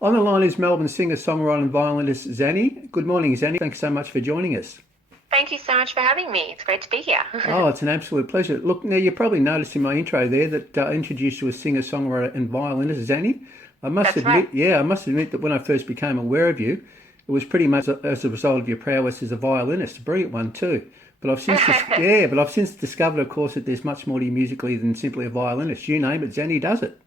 On the line is Melbourne singer, songwriter, and violinist Xani. Good morning, Xani. Thanks so much for joining us. Thank you so much for having me. It's great to be here. Oh, it's an absolute pleasure. Look, now you probably noticed in my intro there that I introduced you as singer, songwriter, and violinist Xani. That's right. I must admit that when I first became aware of you, it was pretty much as a result of your prowess as a violinist, a brilliant one too. But I've since discovered, of course, that there's much more to you musically than simply a violinist. You name it, Xani does it.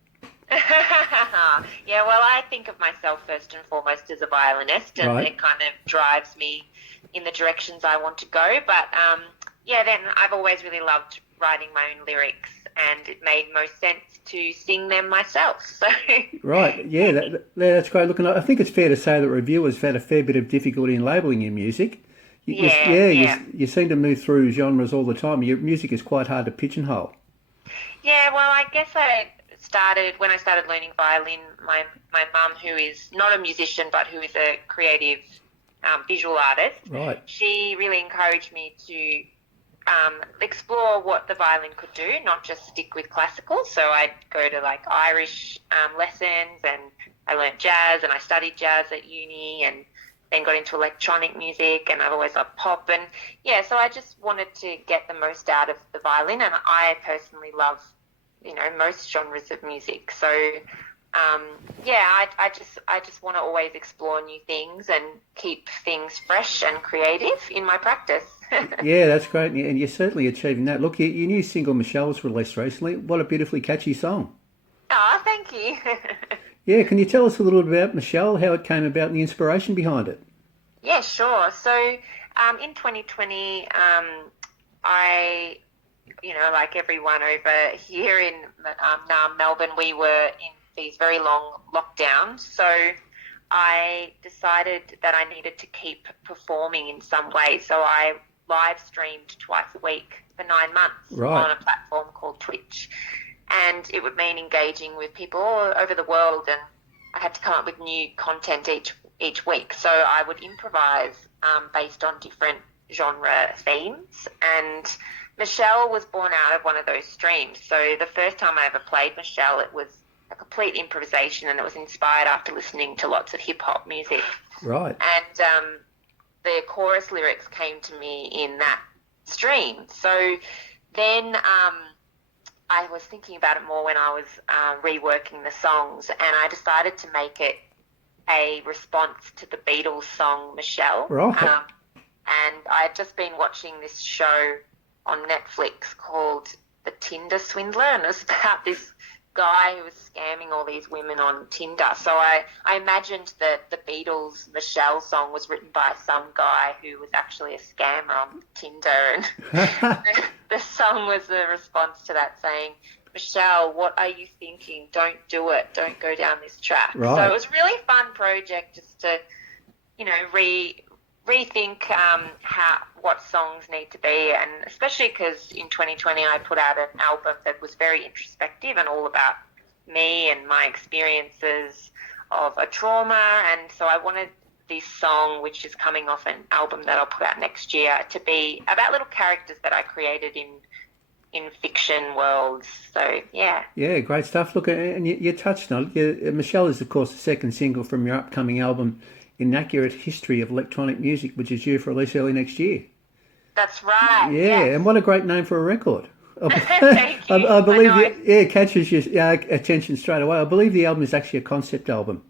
Yeah, well, I think of myself first and foremost as a violinist, and Right. it kind of drives me in the directions I want to go. But yeah, then I've always really loved writing my own lyrics, and it made most sense to sing them myself. So, Right, yeah, that's great. Look, and I think it's fair to say that reviewers have had a fair bit of difficulty in labelling your music. yeah, yeah. You seem to move through genres all the time. Your music is quite hard to pigeonhole. Yeah, well, I guess when I started learning violin. My mum, who is not a musician but who is a creative visual artist, Right, she really encouraged me to explore what the violin could do, not just stick with classical. So I'd go to like Irish lessons, and I learnt jazz, and I studied jazz at uni, and then got into electronic music, and I've always loved pop. And yeah, so I just wanted to get the most out of the violin, and I personally love, most genres of music. So um, yeah, I just want to always explore new things and keep things fresh and creative in my practice. yeah, that's great, and you're certainly achieving that. Look, your new single Michelle was released recently. What a beautifully catchy song. Oh, thank you. Yeah, can you tell us a little bit about Michelle, how it came about, and the inspiration behind it? Yeah, sure. So in 2020, I, like everyone over here in now Melbourne, we were in these very long lockdowns. So I decided that I needed to keep performing in some way. So I live streamed twice a week for 9 months Right, on a platform called Twitch. And it would mean engaging with people all over the world, and I had to come up with new content each week. So I would improvise based on different genre themes. And Michelle was born out of one of those streams. So the first time I ever played Michelle, it was a complete improvisation, and it was inspired after listening to lots of hip hop music. right. And the chorus lyrics came to me in that stream. So then I was thinking about it more when I was reworking the songs, and I decided to make it a response to the Beatles song Michelle. Right. And I had just been watching this show on Netflix called The Tinder Swindler, and it was about this guy who was scamming all these women on Tinder. So I imagined that the Beatles Michelle song was written by some guy who was actually a scammer on Tinder, and the song was a response to that, saying, Michelle, what are you thinking? Don't do it. Don't go down this track. So it Right. was a really fun project just to, rethink what songs need to be, and especially because in 2020 I put out an album that was very introspective and all about me and my experiences of a trauma, and so I wanted this song, which is coming off an album that I'll put out next year, to be about little characters that I created in fiction worlds. So yeah. Yeah, great stuff. Look, and you touched on it. Michelle is, of course, the second single from your upcoming album, Inaccurate History of Electronic Music, which is due for release early next year. That's right. Yeah, Yes. and what a great name for a record. Thank you. I I believe know. it catches your attention straight away. I believe the album is actually a concept album.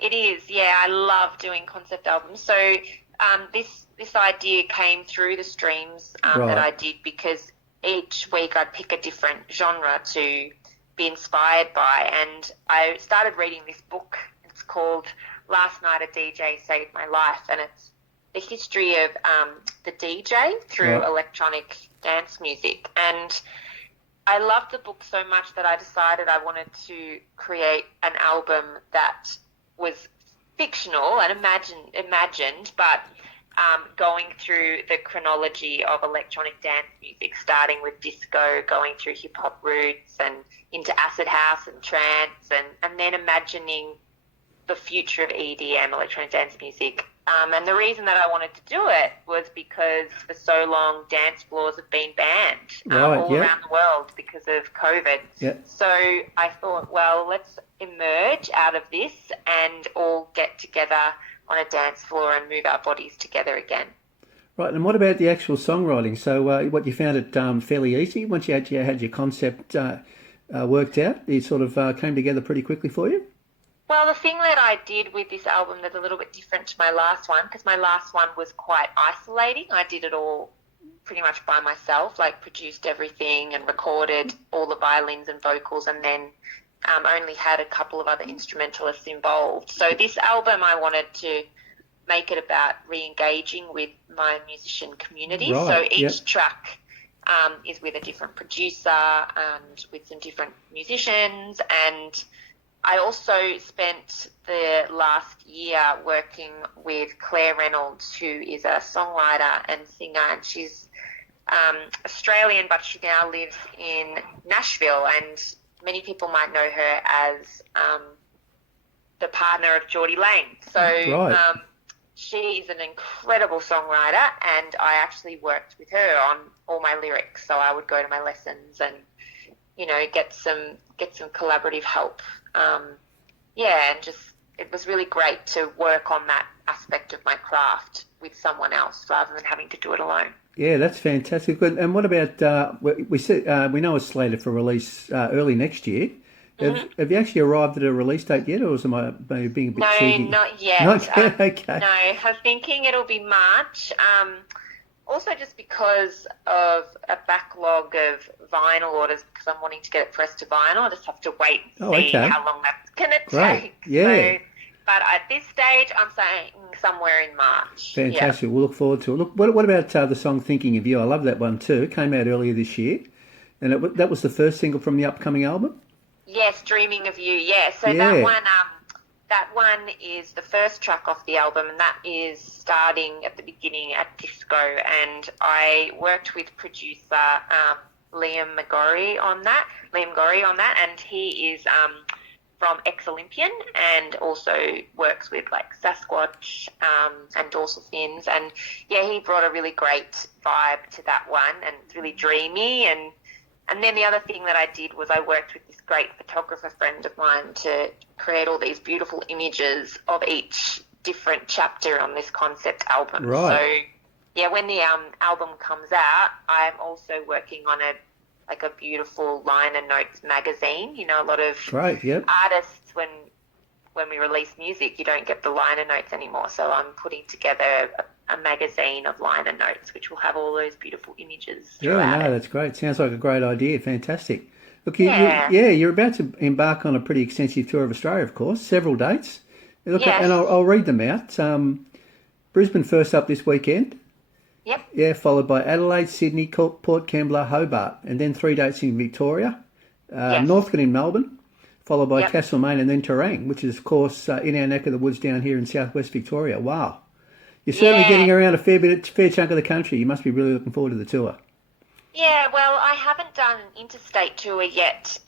It is, yeah. I love doing concept albums. So this idea came through the streams that Right. I did, because each week I'd pick a different genre to be inspired by, and I started reading this book. It's called Last Night a DJ Saved My Life, and it's the history of the DJ through Right. electronic dance music. And I loved the book so much that I decided I wanted to create an album that was fictional and imagined, but going through the chronology of electronic dance music, starting with disco, going through hip hop roots and into acid house and trance, and then imagining the future of EDM, electronic dance music. And the reason that I wanted to do it was because for so long dance floors have been banned Right. all Yeah. around the world because of COVID. Yeah. So I thought, well, let's emerge out of this and all get together on a dance floor and move our bodies together again. Right, and what about the actual songwriting? So, what you found it fairly easy once you had your concept worked out? It sort of came together pretty quickly for you? Well, the thing that I did with this album that's a little bit different to my last one, because my last one was quite isolating. I did it all pretty much by myself, like produced everything and recorded all the violins and vocals, and then only had a couple of other instrumentalists involved. So this album, I wanted to make it about re-engaging with my musician community. Right, so each track is with a different producer and with some different musicians. And I also spent the last year working with Claire Reynolds, who is a songwriter and singer, and she's Australian, but she now lives in Nashville, and many people might know her as the partner of Geordie Lane. So Right. she's an incredible songwriter, and I actually worked with her on all my lyrics. So I would go to my lessons and, you know, get some collaborative help. And just it was really great to work on that aspect of my craft with someone else rather than having to do it alone. Yeah, that's fantastic. Good. And what about we know it's slated for release early next year. Have you actually arrived at a release date yet, or am I maybe being a bit cheeky? No, not yet. Not yet. Okay. No, I'm thinking it'll be March. Also, just because of a backlog of vinyl orders, because I'm wanting to get it pressed to vinyl, I just have to wait and see how long that's going to take. Yeah. So, but at this stage, I'm saying somewhere in March. Fantastic. We'll look forward to it. Look, what about the song "Thinking of You"? I love that one too. It came out earlier this year, and that was the first single from the upcoming album. Yes, "Dreaming of You." Yeah. So that one is the first track off the album, and that is starting at the beginning at disco. And I worked with producer Liam Gorry on that, and he is from Ex-Olympian and also works with like Sasquatch and Dorsal Fins. And yeah, he brought a really great vibe to that one, and it's really dreamy. And then the other thing that I did was I worked with this great photographer friend of mine to create all these beautiful images of each different chapter on this concept album. Right. So yeah, when the album comes out, I'm also working on a beautiful liner notes magazine. You know, a lot of artists, when we release music, you don't get the liner notes anymore. So I'm putting together a magazine of liner notes, which will have all those beautiful images. That's great. Sounds like a great idea. Fantastic. Look, you're about to embark on a pretty extensive tour of Australia, of course, several dates. Look, and I'll read them out. Brisbane first up this weekend. Yep. Yeah, followed by Adelaide, Sydney, Port Kembla, Hobart, and then 3 dates in Victoria. Northcote in Melbourne, followed by Castlemaine, and then Terang, which is, of course, in our neck of the woods down here in southwest Victoria. Wow. You're certainly getting around a fair chunk of the country. You must be really looking forward to the tour. Yeah, well, I haven't done an interstate tour yet,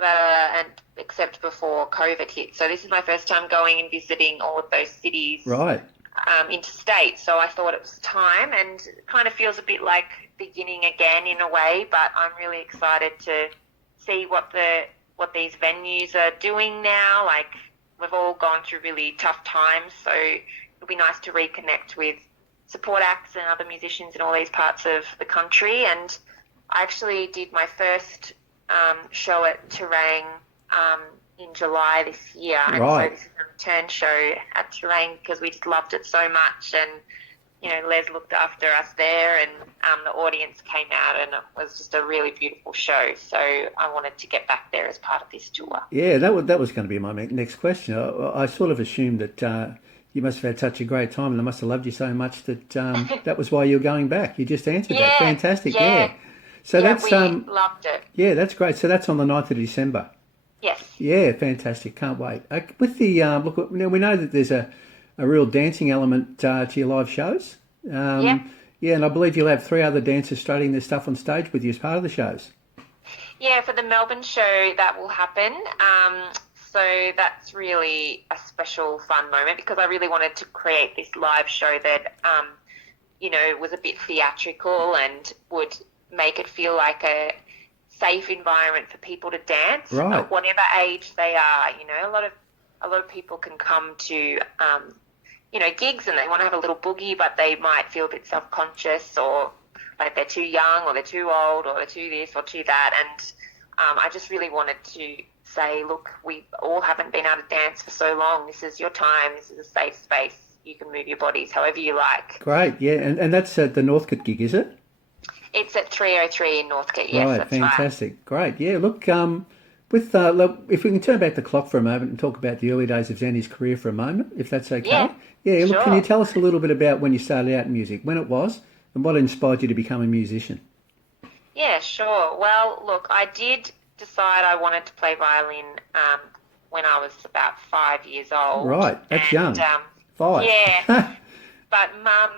and except before COVID hit. So this is my first time going and visiting all of those cities. Right. Interstate. So I thought it was time, and it kind of feels a bit like beginning again in a way. But I'm really excited to see what these venues are doing now. Like, we've all gone through really tough times, so it'll be nice to reconnect with support acts and other musicians in all these parts of the country. And I actually did my first show at Terang in July this year. And so this is a return show at Terang because we just loved it so much. And, you know, Les looked after us there, and the audience came out, and it was just a really beautiful show. So I wanted to get back there as part of this tour. Yeah, that was going to be my next question. I sort of assumed that you must have had such a great time, and they must have loved you so much that that was why you were going back. You just answered that. Fantastic. Yeah. So that's we loved it. Yeah, that's great. So that's on the 9th of December. Yes. Yeah, fantastic. Can't wait. With the look, now we know that there's a real dancing element to your live shows. Yeah, and I believe you'll have 3 other dancers strutting their stuff on stage with you as part of the shows. Yeah, for the Melbourne show that will happen. So that's really a special, fun moment because I really wanted to create this live show that, you know, was a bit theatrical and would make it feel like a safe environment for people to dance, Right. whatever age they are. You know, a lot of people can come to gigs and they want to have a little boogie, but they might feel a bit self-conscious, or like they're too young, or they're too old, or they're too this or too that. And I just really wanted to say, look, we all haven't been able to dance for so long. This is your time. This is a safe space. You can move your bodies however you like. Great, yeah. And that's at the Northcote gig, is it? It's at 303 in Northcote, yes, Right, that's fantastic. Right. Great, yeah. Look, look, if we can turn back the clock for a moment and talk about the early days of Xani's career for a moment, if that's okay. Yeah, Yeah, look, can sure. you tell us a little bit about when you started out in music, when it was, and what inspired you to become a musician? Yeah, sure. Well, look, I did decide I wanted to play violin when I was about 5 years old. Right, that's young. 5. Yeah, but Mum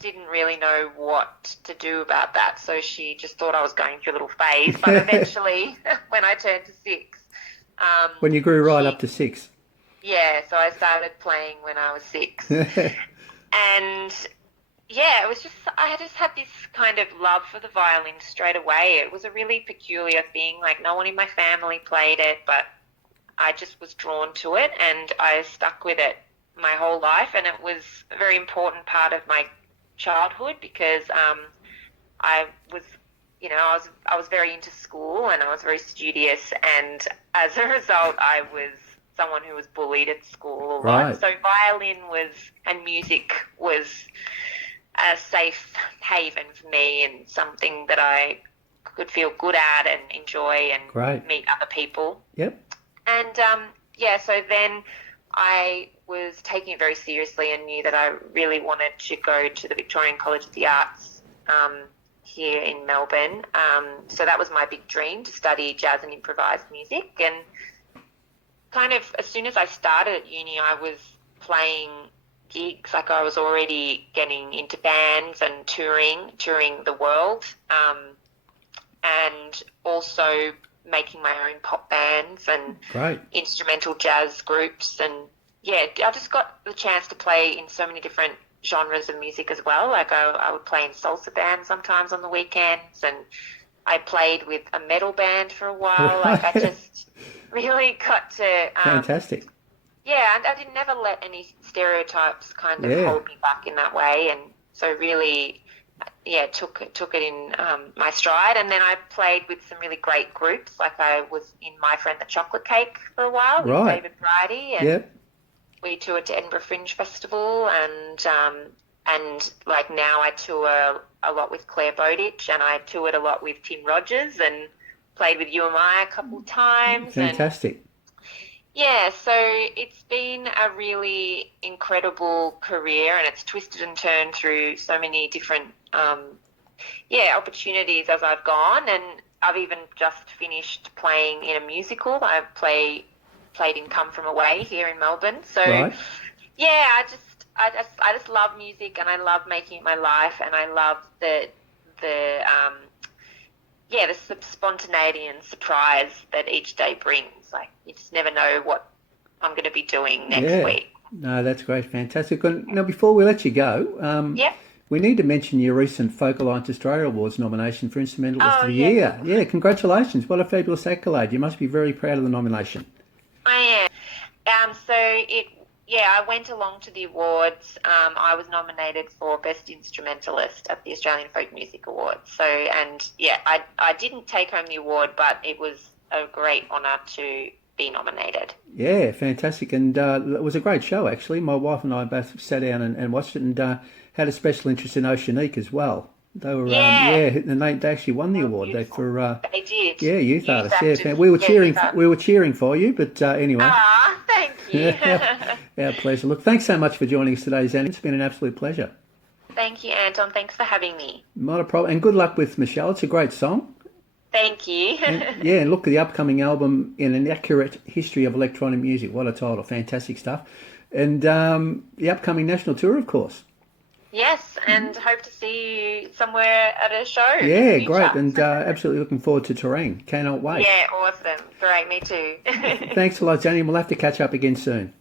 didn't really know what to do about that, so she just thought I was going through a little phase. But eventually, when I turned to 6, When you grew right she, up to 6. yeah, so I started playing when I was 6, and yeah, it was just, I just had this kind of love for the violin straight away. It was a really peculiar thing. Like, no one in my family played it, but I just was drawn to it, and I stuck with it my whole life. And it was a very important part of my childhood because I was, I was very into school, and I was very studious, and as a result, I was someone who was bullied at school a lot. Right. So violin and music was a safe haven for me, and something that I could feel good at and enjoy and Great. meet other people. Yep. And so then I was taking it very seriously and knew that I really wanted to go to the Victorian College of the Arts here in Melbourne. So that was my big dream, to study jazz and improvised music. And kind of as soon as I started at uni, I was playing gigs. Like, I was already getting into bands and touring the world, and also making my own pop bands and Great. instrumental jazz groups. And yeah, I just got the chance to play in so many different genres of music as well. Like, I would play in salsa bands sometimes on the weekends, and I played with a metal band for a while. Right. Like, I just really got to Fantastic. yeah, and I didn't never let any stereotypes kind of Yeah. hold me back in that way, and so really, yeah, took it in my stride. And then I played with some really great groups. Like, I was in My Friend the Chocolate Cake for a while with Right. David Bridie, and Yep. we toured to Edinburgh Fringe Festival, and like now I tour a lot with Claire Bowditch, and I toured a lot with Tim Rogers, and played with You and I a couple of times. Fantastic. Yeah, so it's been a really incredible career, and it's twisted and turned through so many different opportunities as I've gone. And I've even just finished playing in a musical. I played in Come From Away here in Melbourne. So Right. yeah, I just love music, and I love making it my life, and I love the spontaneity and surprise that each day brings. Like, you just never know what I'm going to be doing next week. No, that's great. Fantastic. And now, before we let you go, Yep. we need to mention your recent Folk Alliance Australia Awards nomination for Instrumentalist of the yeah. Year. Yeah, congratulations. What a fabulous accolade. You must be very proud of the nomination. I am. I went along to the awards. I was nominated for Best Instrumentalist at the Australian Folk Music Awards. So, and yeah, I didn't take home the award, but it was a great honour to be nominated. Yeah, fantastic. And it was a great show, actually. My wife and I both sat down and watched it, and had a special interest in Oceanique as well. They were, and they actually won the award. They did. Yeah, youth artists. actors. Yeah, we were cheering. Youth We were cheering for you, but anyway. Ah, thank you. Our pleasure. Look, thanks so much for joining us today, Xani. It's been an absolute pleasure. Thank you, Anton. Thanks for having me. Not a problem. And good luck with Michelle. It's a great song. Thank you. And look at the upcoming album, In an Accurate History of Electronic Music. What a title. Fantastic stuff. And the upcoming national tour, of course. Yes, and hope to see you somewhere at a show. Yeah, in the great. future. And absolutely looking forward to Terrain. Cannot wait. Yeah, awesome. Great, me too. Thanks a lot, Xani. We'll have to catch up again soon.